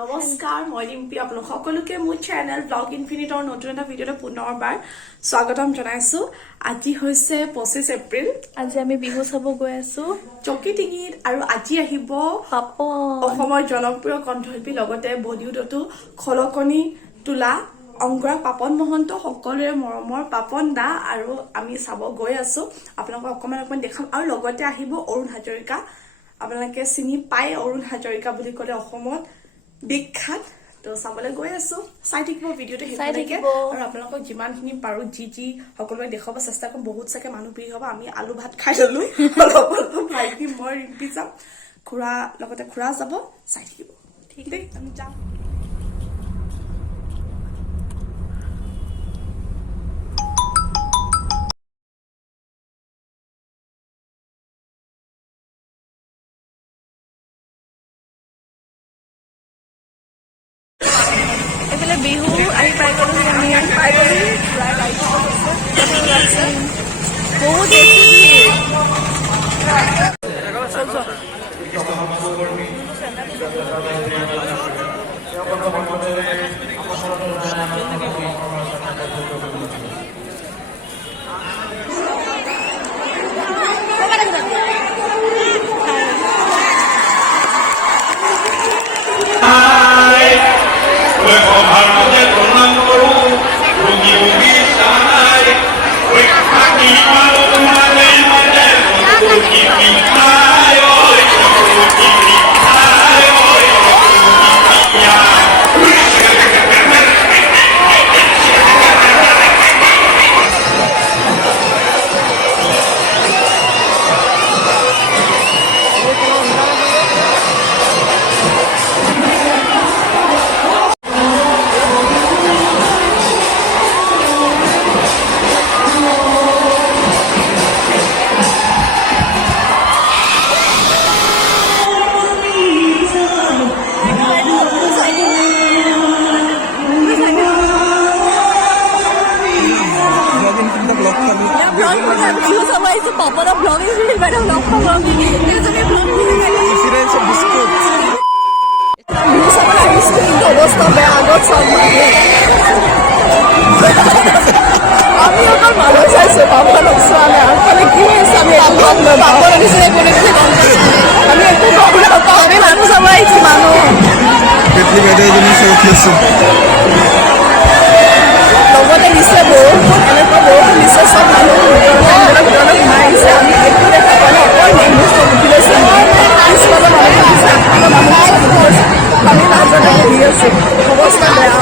নমস্কাৰ মই ৰিম্পি আপোনালোক সকলোকে মোৰ চেনেল vloginfiniteৰ নতুন এটা ভিডিঅ'ত পুনৰবাৰ স্বাগতম জনাইছো। আজি হৈছে 25 এপ্ৰিল। আজি আমি বিহু চাব গৈ আছো চৌকিডিঙিত আৰু আজি আহিব পাপন, অসমৰ জনপ্ৰিয় কণ্ঠশিল্পী লগতে বলিউডতো খলকনি তোলা অংগৰাগ পাপন মহন্ত সকলোৰে মৰমৰ পাপন দা আৰু আমি চাব গৈ আছো। আপোনালোকক অকমান দেখাম আৰু লগতে আহিব অৰুণ হাজৰিকা। আপোনালোকে চিনি পায় অৰুণ হাজৰিকা বুলি ক'লে অসমত বিখ্যাত। তো চাবলৈ গৈ আছো, চাই থাকিব ভিডিঅ'টো শেষলৈকে আৰু আপোনালোকক যিমানখিনি পাৰো যি সকলোৱে দেখাব চেষ্টা কৰিম। বহুত চাগে মানুহ ভিৰ হ'ব। আমি আলু ভাত খাই ললো, অলপ ভাইটি মই ৰিম্পি যাম, খুৰা লগতে খুৰা যাব, চাই থাকিব। ঠিক দেই, আমি যাম। এইফালে বিহু আহি পাই গ'লো, আমি পাই গ'লো। বহুত বেছি ভিৰ। বিহু চাব আহিছো, পাপনৰ ব্লগিং বাইদেউ লগ পাব। বিহু চাব আহিছো কিন্তু অৱস্থা বেয়া, আগত চব মানুহ। আমি অকল মানুহ চাইছো, পাপনক চোৱা নাই। আগফালে কি হৈছে আমি পাপন নিচিনা কোনে গম পাইছো। আমি একো গম নাপাওঁ, আমি মানুহ চাব আহিছো। মানুহ লগতে দিছে বৰষুণ, এনেকুৱা বৰষুণ দিছে, চব মানুহ ভিতৰলৈ সোমাই আহিছে। আমি একো দেখা পোৱা নাই, অকল মানুহ চব উঠি লৈছে। পিছফালে মানুহ দিছে, আগফালে মানুহ চব উঠি লৈছে। আমি মাজতে বহি আছো, অৱস্থা বেয়া।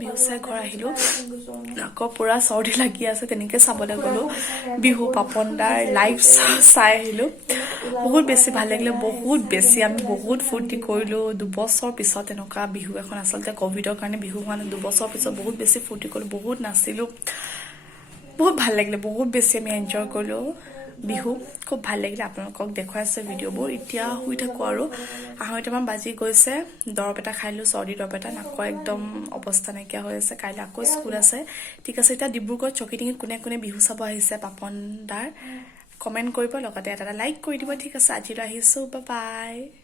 বিহু চাই ঘৰ আহিলো আকৌ পুৰা চৰ্দি লাগি আছে তেনেকে চাবলৈ গলো বিহু পাপন দাৰ লাইভ চাই আহিলো বহুত বেছি ভাল লাগিলে বহুত বেছি আমি বহুত ফূৰ্তি কৰিলো 2 বছৰ পিছত এনেকুৱা বিহু এখন আচলতে কোভিডৰ কাৰণে বিহু হোৱা 2 বছৰ পিছত বহুত বেছি ফূৰ্তি কৰিলো বহুত নাচিলো বহুত ভাল লাগিলে বহুত বেছি আমি এনজয় কৰিলো বিহু খুব ভাল লাগিলে আপোনালোকক দেখুৱাই আছে ভিডিঅ'বোৰ এতিয়া শুই থাকো আৰু 8টামান বাজি গৈছে দৰব এটা খাইলো চৰ্দি দৰব এটা নাক একদম অৱস্থা নাইকিয়া হৈ আছে কাইলৈ আকৌ স্কুল আছে ঠিক আছে এতিয়া ডিব্ৰুগড় চৌকিডিঙিত কোনে কোনে বিহু চাব আহিছে পাপন দাৰ কমেন্ট কৰিব লগতে এটা লাইক কৰি দিব ঠিক আছে আজিলৈ আহিছো বাই বাই